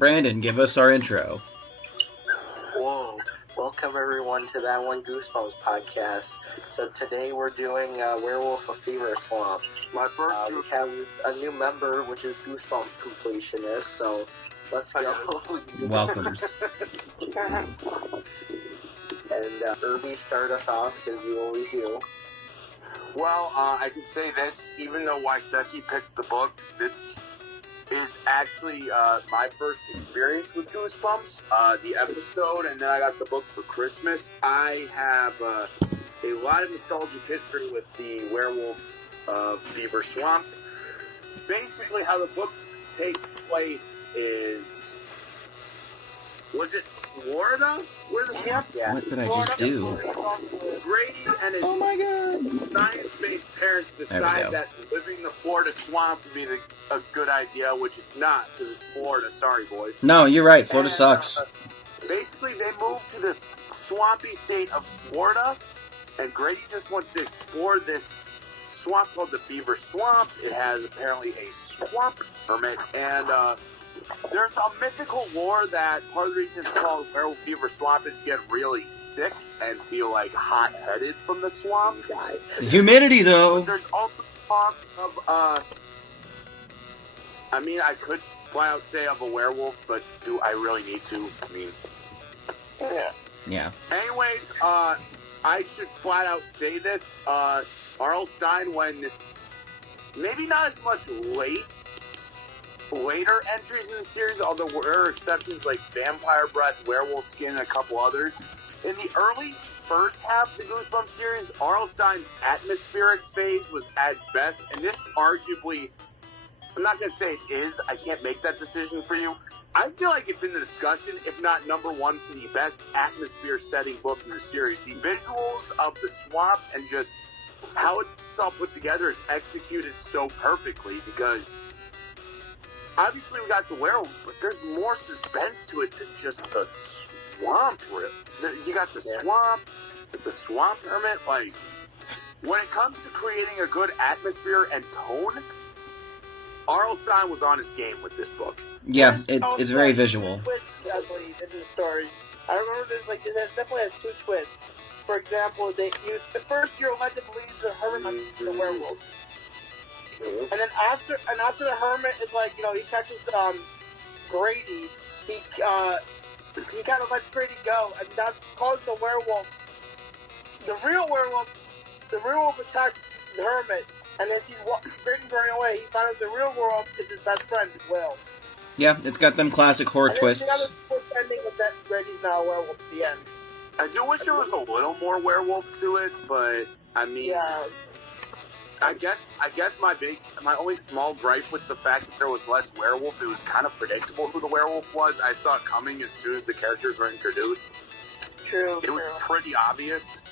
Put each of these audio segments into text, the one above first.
Brandon, give us our intro. Whoa. Welcome everyone to That One Goosebumps podcast. So today we're doing Werewolf of Fever Swamp. We have a new member, which is Goosebumps completionist, so let's go. Welcome. And Irby, start us off, because you always do. Well, I can say this, even though Wysecki picked the book, this is actually my first experience with Goosebumps, the episode, and then I got the book for Christmas. I have a lot of nostalgic history with the Werewolf of Fever Swamp. Basically, how the book takes place is... Was it Florida? Where the swamp? Yeah. What did I just do? Grady and his science-based parents decide that living the Florida swamp would be a good idea, which it's not, because it's Florida. Sorry, boys. No, you're right. Florida sucks. Basically, they moved to the swampy state of Florida, and Grady just wants to explore this swamp called the Beaver Swamp. It has apparently a swamp hermit, and there's a mythical lore that part of the reason it's called Werewolf Fever Swamp is you get really sick and feel like hot-headed from the swamp. The humidity, though. But there's also talk of, I mean, I could flat out say of a werewolf, but do I really need to? I mean, yeah. Anyways, I should flat out say this. R.L. Stine, when maybe not as much later entries in the series, although there are exceptions like Vampire Breath, Werewolf Skin, and a couple others. In the early first half of the Goosebumps series, R.L. Stine's atmospheric phase was at its best, and this arguably, I'm not going to say it is, I can't make that decision for you. I feel like it's in the discussion, if not number one, for the best atmosphere-setting book in the series. The visuals of the swamp and just how it's all put together is executed so perfectly, because obviously we got the werewolf, but there's more suspense to it than just the swamp rip. You got the swamp hermit. Like, when it comes to creating a good atmosphere and tone, R.L. Stine was on his game with this book. Yeah, it's very visual. Twist, I believe, in the story. I remember there's definitely has two twists. For example, the first you're led to believe the hermit is the werewolf. And then after the hermit is like, he catches Grady, he kind of lets Grady go, and that causes the werewolf. The real werewolf attacks the hermit, and as he's Grady running away, he finds the real werewolf is his best friend as well. Yeah, it's got them classic horror twists. The other twist ending was that Grady's now a werewolf at the end. I do wish there was a little more werewolf to it, but I mean, I guess my only small gripe with the fact that there was less werewolf, it was kind of predictable who the werewolf was. I saw it coming as soon as the characters were introduced. True. It was pretty obvious,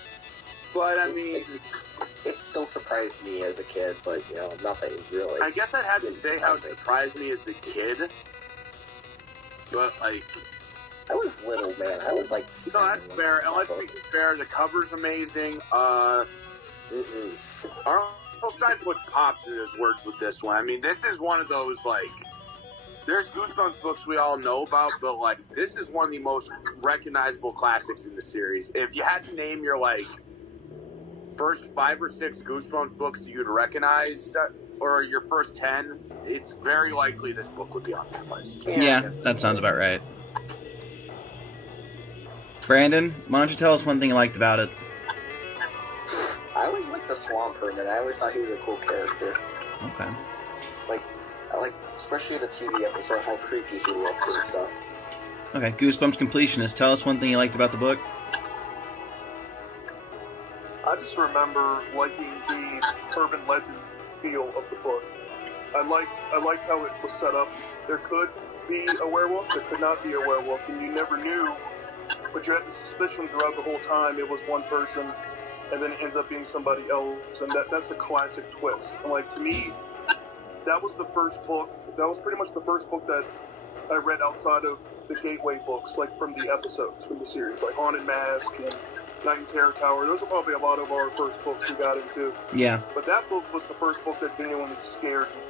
but I mean, It still surprised me as a kid, but nothing really. I guess I'd have to say how it surprised me as a kid, but like, I was little, man. I was like... No, that's fair. And let's be fair, the cover's amazing. R.L. Stine puts pops in his words with this one. I mean, this is one of those, like... There's Goosebumps books we all know about, but, like, this is one of the most recognizable classics in the series. If you had to name your, like, first 5 or 6 Goosebumps books you'd recognize, or your first 10, it's very likely this book would be on that list. Yeah, that sounds about right. Brandon, why don't you tell us one thing you liked about it? I always liked the Swamp Hermit. I always thought he was a cool character. Okay. I like, especially the TV episode, how creepy he looked and stuff. Okay, Goosebumps completionist, tell us one thing you liked about the book. I just remember liking the urban legend feel of the book. I liked how it was set up. There could be a werewolf, there could not be a werewolf, and you never knew. But you had the suspicion throughout the whole time it was one person, and then it ends up being somebody else, and that's a classic twist. And like, to me, that was the first book. That was pretty much the first book that I read outside of the Gateway books, like from the episodes from the series, like Haunted Mask and Night in Terror Tower. Those are probably a lot of our first books we got into. Yeah. But that book was the first book that genuinely scared me,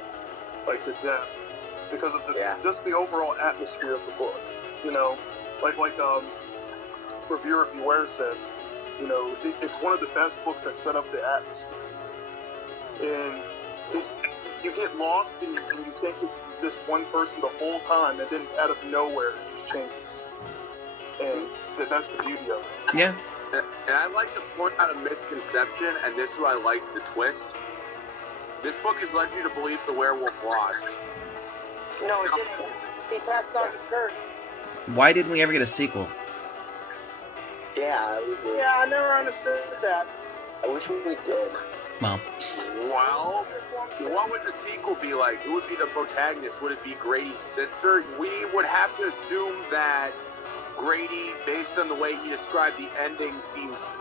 like, to death. because of Yeah. just the overall atmosphere of the book. You know, like Reviewer Beware said, you know, it's one of the best books that set up the atmosphere. And you get lost and you think it's this one person the whole time, and then out of nowhere it just changes. And that's the beauty of it. Yeah. And I'd like to point out a misconception, and this is why I like the twist. This book has led you to believe the werewolf lost. No, it didn't. He passed on his curse. Why didn't we ever get a sequel? Yeah, Yeah, I never understood that. I wish we did. Well, Well, what would the sequel be like? Who would be the protagonist? Would it be Grady's sister? We would have to assume that Grady, based on the way he described the ending, seems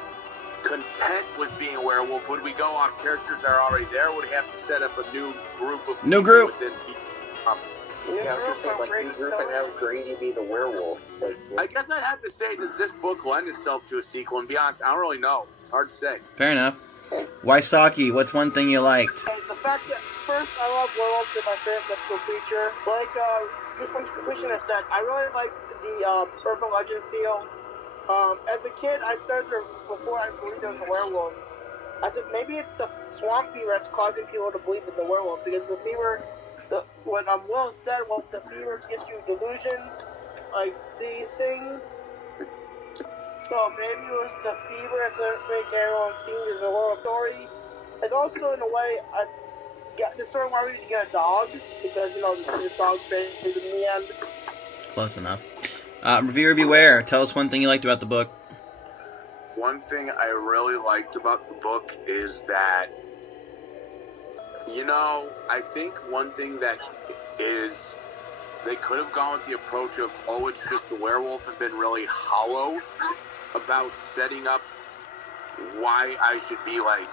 content with being a werewolf. Would we go off characters that are already there? Would we have to set up a new group of New people group. within Yeah, I was gonna say, like, new group and have Grady be the werewolf. Like, I guess I'd have to say, does this book lend itself to a sequel? And be honest, I don't really know. It's hard to say. fair enough. Waisaki, what's one thing you liked? The fact that, first, I love werewolves. They're my favorite mythical creature. Like Goosebumps Completionist said, I really like the urban legend feel. As a kid, I started before I believed it was a werewolf. I said maybe it's the swamp fever that's causing people to believe in the werewolf, because the fever, what Will said was the fever gives you delusions, like see things. So maybe it was the fever that's making everyone think there's a werewolf story. And also, in a way, the story wanted me to get a dog, because, you know, the dog saves in the end. Close enough. Reviewer Beware, tell us one thing you liked about the book. One thing I really liked about the book is that, you know, I think one thing that is, they could have gone with the approach of, oh, it's just the werewolf, and been really hollow about setting up why I should be, like,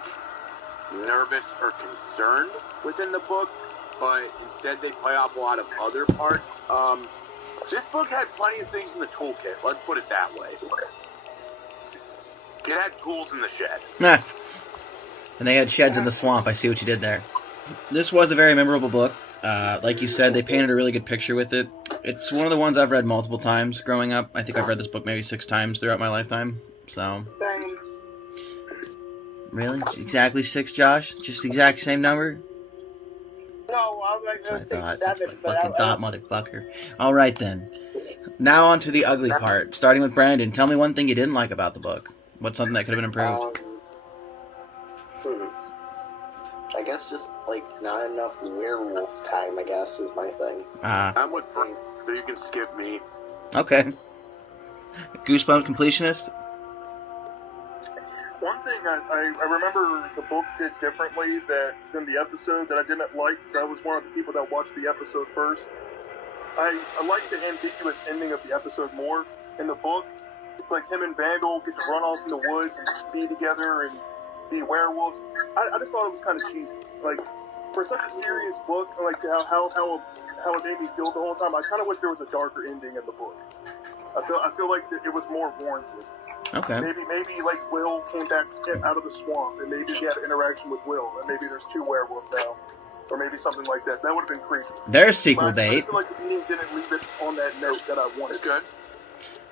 nervous or concerned within the book, but instead they play off a lot of other parts. This book had plenty of things in the toolkit, let's put it that way. It had tools in the shed. And they had sheds in the swamp. I see what you did there. This was a very memorable book. Like you said, they painted a really good picture with it. It's one of the ones I've read multiple times growing up. I think I've read this book maybe 6 times throughout my lifetime. So, Same. really? Exactly 6, Josh? Just the exact same number? No, I was That's going what to I say thought. 7, That's but my fucking thought, motherfucker. Alright then. Now on to the ugly part. Starting with Brandon. Tell me one thing you didn't like about the book. What's something that could have been improved? I guess just, like, not enough werewolf time, I guess, is my thing. I'm with Brent, so you can skip me. Okay. Goosebumps Completionist? One thing I remember the book did differently than the episode that I didn't like, because I was one of the people that watched the episode first. I like the ambiguous ending of the episode more. In the book, it's like him and Vandal get to run off in the woods and be together and be werewolves. I just thought it was kind of cheesy. Like, for such a serious book, like how it made me feel the whole time, I kind of wish there was a darker ending in the book. I feel like it was more warranted. Okay. Maybe like Will came back out of the swamp, and maybe he had an interaction with Will, and maybe there's 2 werewolves now, or maybe something like that. That would have been creepy. There's sequel But I bait. feel like the ending didn't leave it on that note that I wanted. It's good.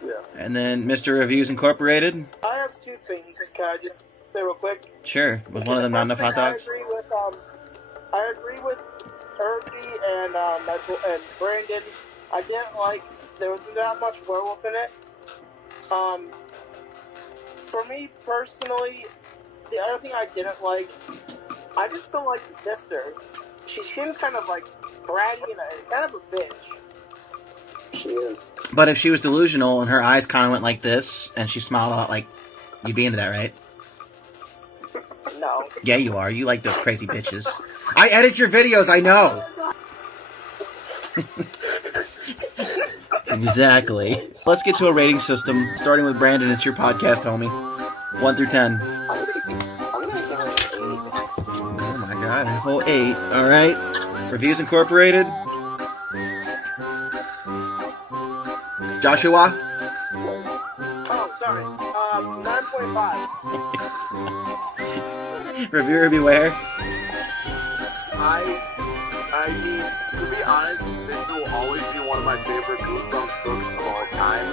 Yeah. And then Mr. Reviews Incorporated? I have 2 things. Can I just say real quick? Sure. Was one of them not enough hot dogs? I agree with Irby and Brandon. I didn't like, there wasn't that much werewolf in it. For me personally, the other thing I didn't like, I just don't like the sister. She seems kind of like bratty and kind of a bitch. She is. But if she was delusional and her eyes kind of went like this, and she smiled a lot, like, you'd be into that, right? No. Yeah, you are. You like those crazy bitches. I edit your videos, I know! Exactly. Let's get to a rating system, starting with Brandon. It's your podcast, homie. 1 through 10. I'm gonna give it an 8. Oh my god, a whole 8. Alright. Reviews Incorporated. Joshua? Oh, sorry. 9.5. Reviewer Beware. I I mean, to be honest, this will always be one of my favorite Goosebumps books of all time.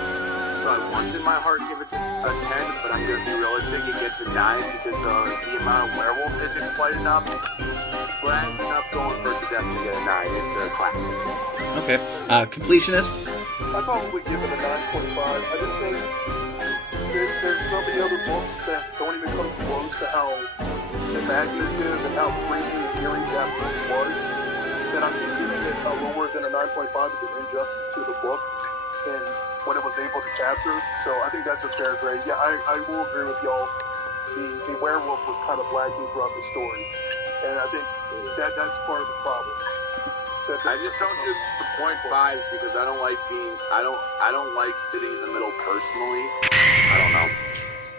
So I once in my heart give it a 10, but I'm going to be realistic and get to 9 because the amount of werewolf isn't quite enough. But that's enough going for it to definitely get a 9. It's a classic. Okay. Completionist? I'd probably give it a 9.5. I just think there's so many other books that don't even come close to how imaginative and how crazy and eerie that book was, that I'm giving it a lower than a 9.5 is an injustice to the book and what it was able to capture. So I think that's a fair grade. Yeah, I will agree with y'all. The werewolf was kind of lacking throughout the story, and I think that's part of the problem. I just don't do the 0.5s because I don't like I don't like sitting in the middle personally. I don't know.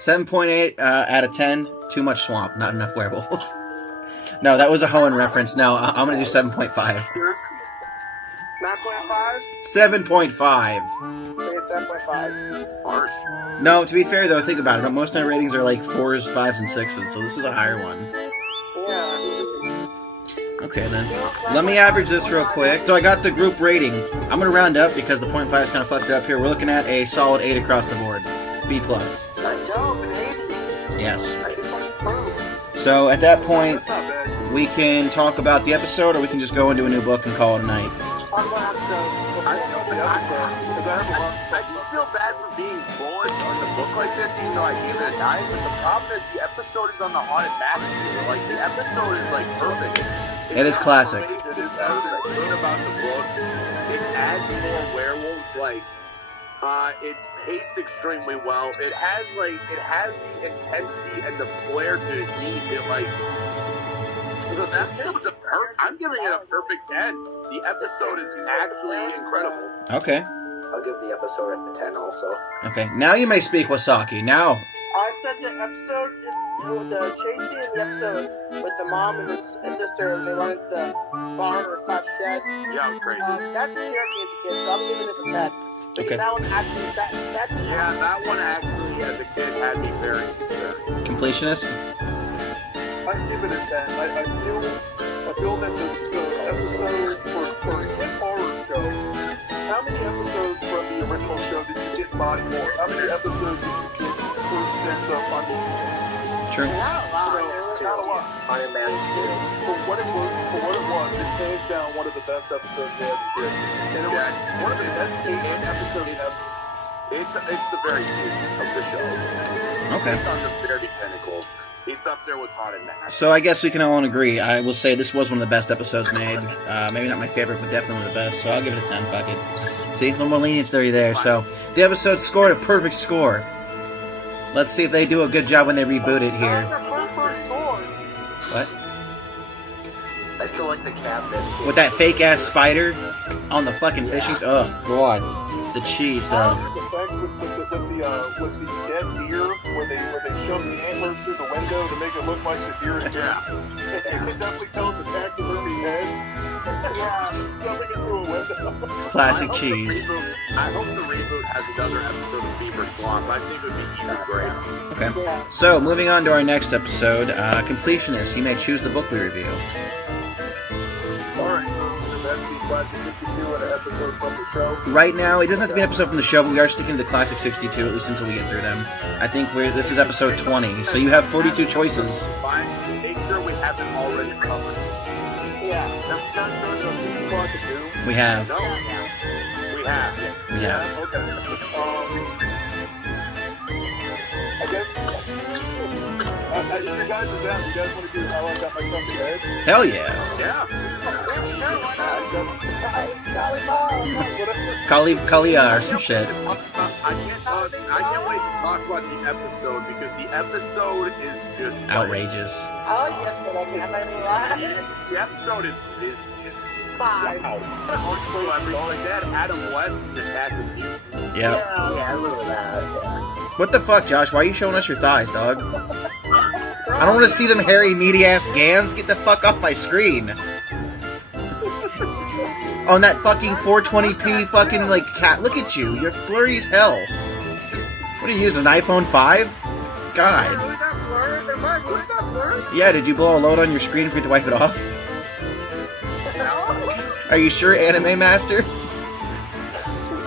7.8 out of 10. Too much swamp, not enough werewolf. No, that was a Hoenn reference. No, I'm gonna do 7.5. 9.5? 7.5. Maybe 7.5. Harsh. No, to be fair though, think about it. Most of my ratings are like 4s, 5s, and 6s, so this is a higher one. Yeah. Okay then. Let me average this real quick. So I got the group rating. I'm gonna round up because the 0.5 is kind of fucked up here. We're looking at a solid 8 across the board. B+. Nice. No, but 80. Yes. Nice. So at that point, That's not bad. we can talk about the episode, or we can just go into a new book and call it a night. Talk about episode. I just feel bad for being bullish on the book like this, even though I gave it a 9. But the problem is the episode is on the haunted mask tier. Like the episode is like perfect. It is classic. It's good about the book. It adds more werewolves. Like it's paced extremely well. It has the intensity and the flair to need to like. The episode was I'm giving it a perfect 10. The episode is actually incredible. Okay. I'll give the episode a 10 also. Okay. Now you may speak, Wasaki. Now. I said the episode with the chase scene in the episode with the mom and his sister, they went into the barn or class shed. Yeah, it was crazy. That scared me as a kid, so I'm giving this a 10. Because Okay. that one actually, that's Yeah, that one actually, as a kid, had me very concerned. Completionist? I give it a 10. I feel that the episode for his horror show, how many episodes from the original show did you get body more? How many episodes did you get true sense of uneasiness? True. not a lot. Not a lot. Iron Mask 2. For what it was, it hands down one of the best episodes they ever did. And it was one of the best 8 episodes ever. It's the very peak of the show. Okay. It's on the very pinnacle. It's up there with Haunted Mask. So I guess we can all agree. I will say this was one of the best episodes made. Maybe not my favorite, but definitely the best. So I'll give it a 10. Fuck it. See, a little more lenience there. So the episode scored a perfect score. Let's see if they do a good job when they reboot it here. What? I still like the cabinets. With that fake ass spider on the fucking fishing. Oh god, the cheese though. The fact with the dead deer, where they shove the antlers through the window to make it look like the deer is Yeah. It could definitely tell it's a taxidermy head. Yeah, shoving it through a window. Classic I hope cheese. I hope the reboot has another episode of Fever Swamp. I think it would be even great. Okay. So moving on to our next episode, Completionist. You may choose the book we review. Alright, so that's the Classic 62 and an episode from the show. Right now, it doesn't have to be an episode from the show, but we are sticking to the Classic 62 at least until we get through them. I think this is episode 20, so you have 42 choices. Fine. Make sure we have them already covered. Yeah. That's not going to be fun to do. We have. No. We have. We have. Okay. I guess. If you guys are down, you guys want to do How I Got My Fucking Head? Hell yeah. Yeah. Kalia or some shit. I can't wait to talk about the episode because the episode is just like, Outrageous. I like the episode. I'm not even lying. the episode is 5. wow. Celebrities like that. Adam West and Attack of the Beast. Yep. Yeah, I remember that. Yeah. What the fuck, Josh? Why are you showing us your thighs, dog? I don't want to see them hairy, meaty ass gams. Get the fuck off my screen. On that fucking 420p fucking like cat. Look at you. You're blurry as hell. What are you using? An iPhone 5? God. Really that blurred? Am I really that blurred? Yeah. Did you blow a load on your screen and forget to wipe it off? No. Are you sure, Anime Master?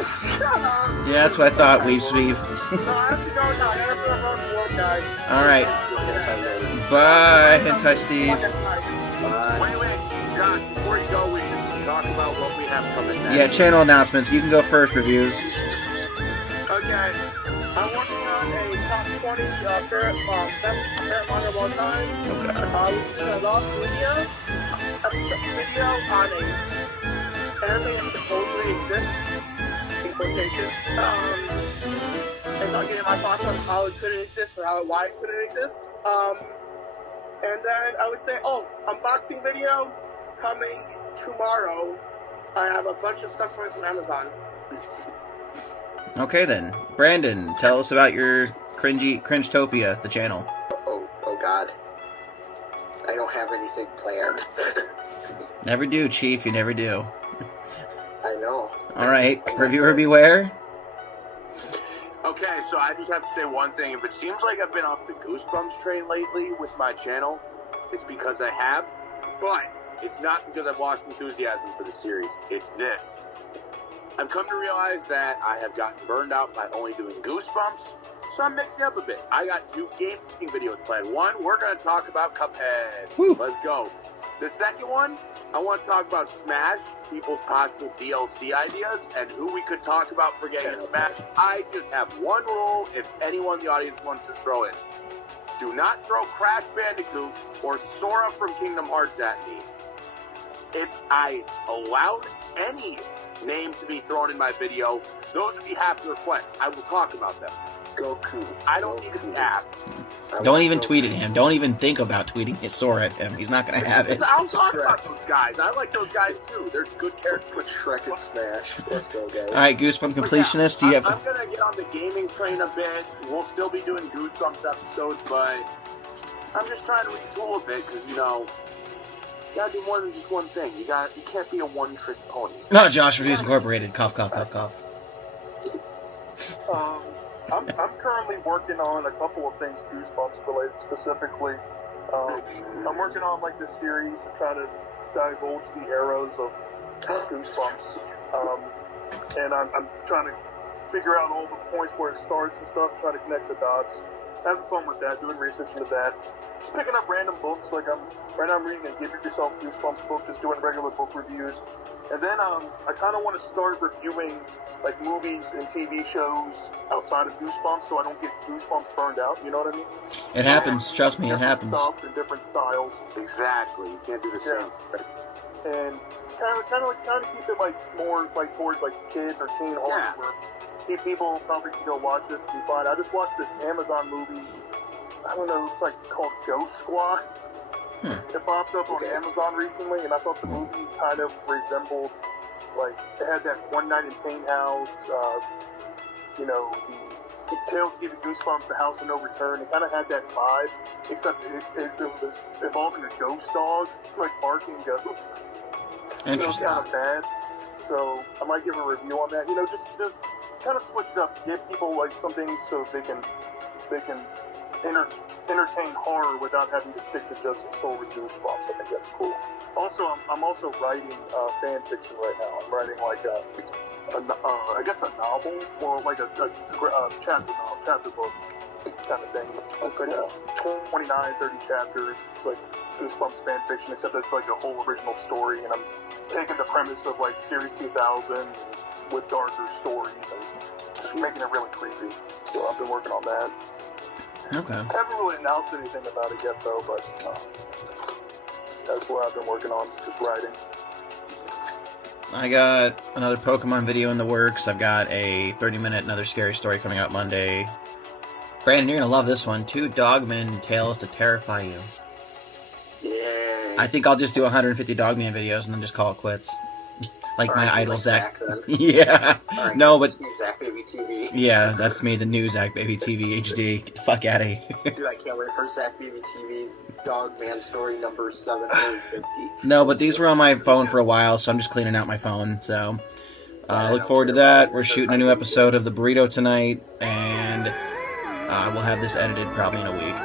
Shut up! Yeah, that's what I thought, Weave Sweep. No, I have to go now. I gotta go to work, guys. Alright. Bye, Hentai Steve. Wait, Josh, before you go, we should talk about what we have coming next. Yeah, channel announcements. You can go first, reviews. Okay. I'm working on a top 20 best parent manga of all time. Okay. Which is a lost video on a anime that supposedly exists, in quotations. And I'll give you my thoughts on how it couldn't exist or why it couldn't exist. And then I would say, unboxing video coming tomorrow. I have a bunch of stuff coming from Amazon. Okay then. Brandon, tell us about your Cringetopia, the channel. Oh God. I don't have anything planned. Never do, Chief, you never do. I know. Alright, reviewer beware. Okay, so I just have to say one thing. If it seems like I've been off the Goosebumps train lately with my channel, it's because I have. But it's not because I've lost enthusiasm for the series. It's this. I've come to realize that I have gotten burned out by only doing Goosebumps, so I'm mixing up a bit. I got 2 gaming videos planned. One, we're going to talk about Cuphead. Woo. Let's go. The second one, I want to talk about Smash, people's possible DLC ideas, and who we could talk about for getting in Smash. I just have one rule if anyone in the audience wants to throw it. Do not throw Crash Bandicoot or Sora from Kingdom Hearts at me. If I allowed any name to be thrown in my video, those would be half the request. I will talk about them. Goku. I don't need to be asked. Don't even tweet at him. Don't even think about tweeting his Sora at him. He's not gonna have it. I'll talk about those guys. I like those guys too. They're good characters. Put Shrek in Smash. Let's go, guys. Alright, Goosebump completionist, do you have... I'm gonna get on the gaming train a bit. We'll still be doing Goosebumps episodes, but I'm just trying to retool a bit because, you know, you gotta do more than just one thing. You can't be a one-trick pony. Not Josh Reviews Incorporated. Cough, cough, cough, cough. I'm currently working on a couple of things Goosebumps related specifically. I'm working on like this series and trying to divulge the eras of Goosebumps. And I'm trying to figure out all the points where it starts and stuff, try to connect the dots. Having fun with that, doing research into that. Just picking up random books, like right now I'm reading a Give Yourself Goosebumps book, just doing regular book reviews. And then I kind of want to start reviewing like movies and TV shows outside of Goosebumps, so I don't get Goosebumps burned out. You know what I mean? It happens. Trust me, it happens. Stuff and different styles. Exactly. You can't do the same. And kind of keep it like more like towards like kids or teen horror. Where people probably can go watch this and be fine. I just watched this Amazon movie. I don't know. It's like called Ghost Squad. It popped up on Amazon recently, and I thought the movie kind of resembled, like, it had that One Night in Pain House, you know, the Tales Give You Goosebumps, The House of No Return. It kind of had that vibe, except it was involving a ghost dog, like barking ghosts. It was kind of bad. So I might give a review on that. You know, just kind of switch it up, give people like some things so they can entertain horror without having to stick to just solely Goosebumps. I think that's cool. Also, I'm also writing fan fiction right now. I'm writing like I guess a novel or like a chapter book kind of thing. It's like 29, 30 chapters. It's like Goosebumps fan fiction, except it's like a whole original story, and I'm taking the premise of like Series 2000 with darker stories and just making it really creepy. So I've been working on that. Okay. I haven't really announced anything about it yet, though, but that's what I've been working on, just writing. I got another Pokemon video in the works. I've got a 30-minute Another Scary Story coming out Monday. Brandon, you're going to love this one. 2 Dogman Tales to Terrify You. Yeah. I think I'll just do 150 Dogman videos and then just call it quits. Like my idol, like Zach. then. Yeah. Right, No, but... Zach Baby TV. Yeah, that's me, the new Zach Baby TV HD. Get the fuck out of here. Dude, I can't wait for Zach Baby TV Dogman story number 750. No, but these were on my phone for a while, so I'm just cleaning out my phone. So, look forward to that. We're shooting a new episode of The Burrito tonight, and we'll have this edited probably in a week,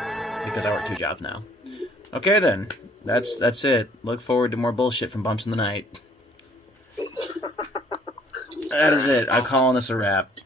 because I work 2 jobs now. Okay then, that's it. Look forward to more bullshit from Bumps in the Night. That is it. I'm calling this a wrap.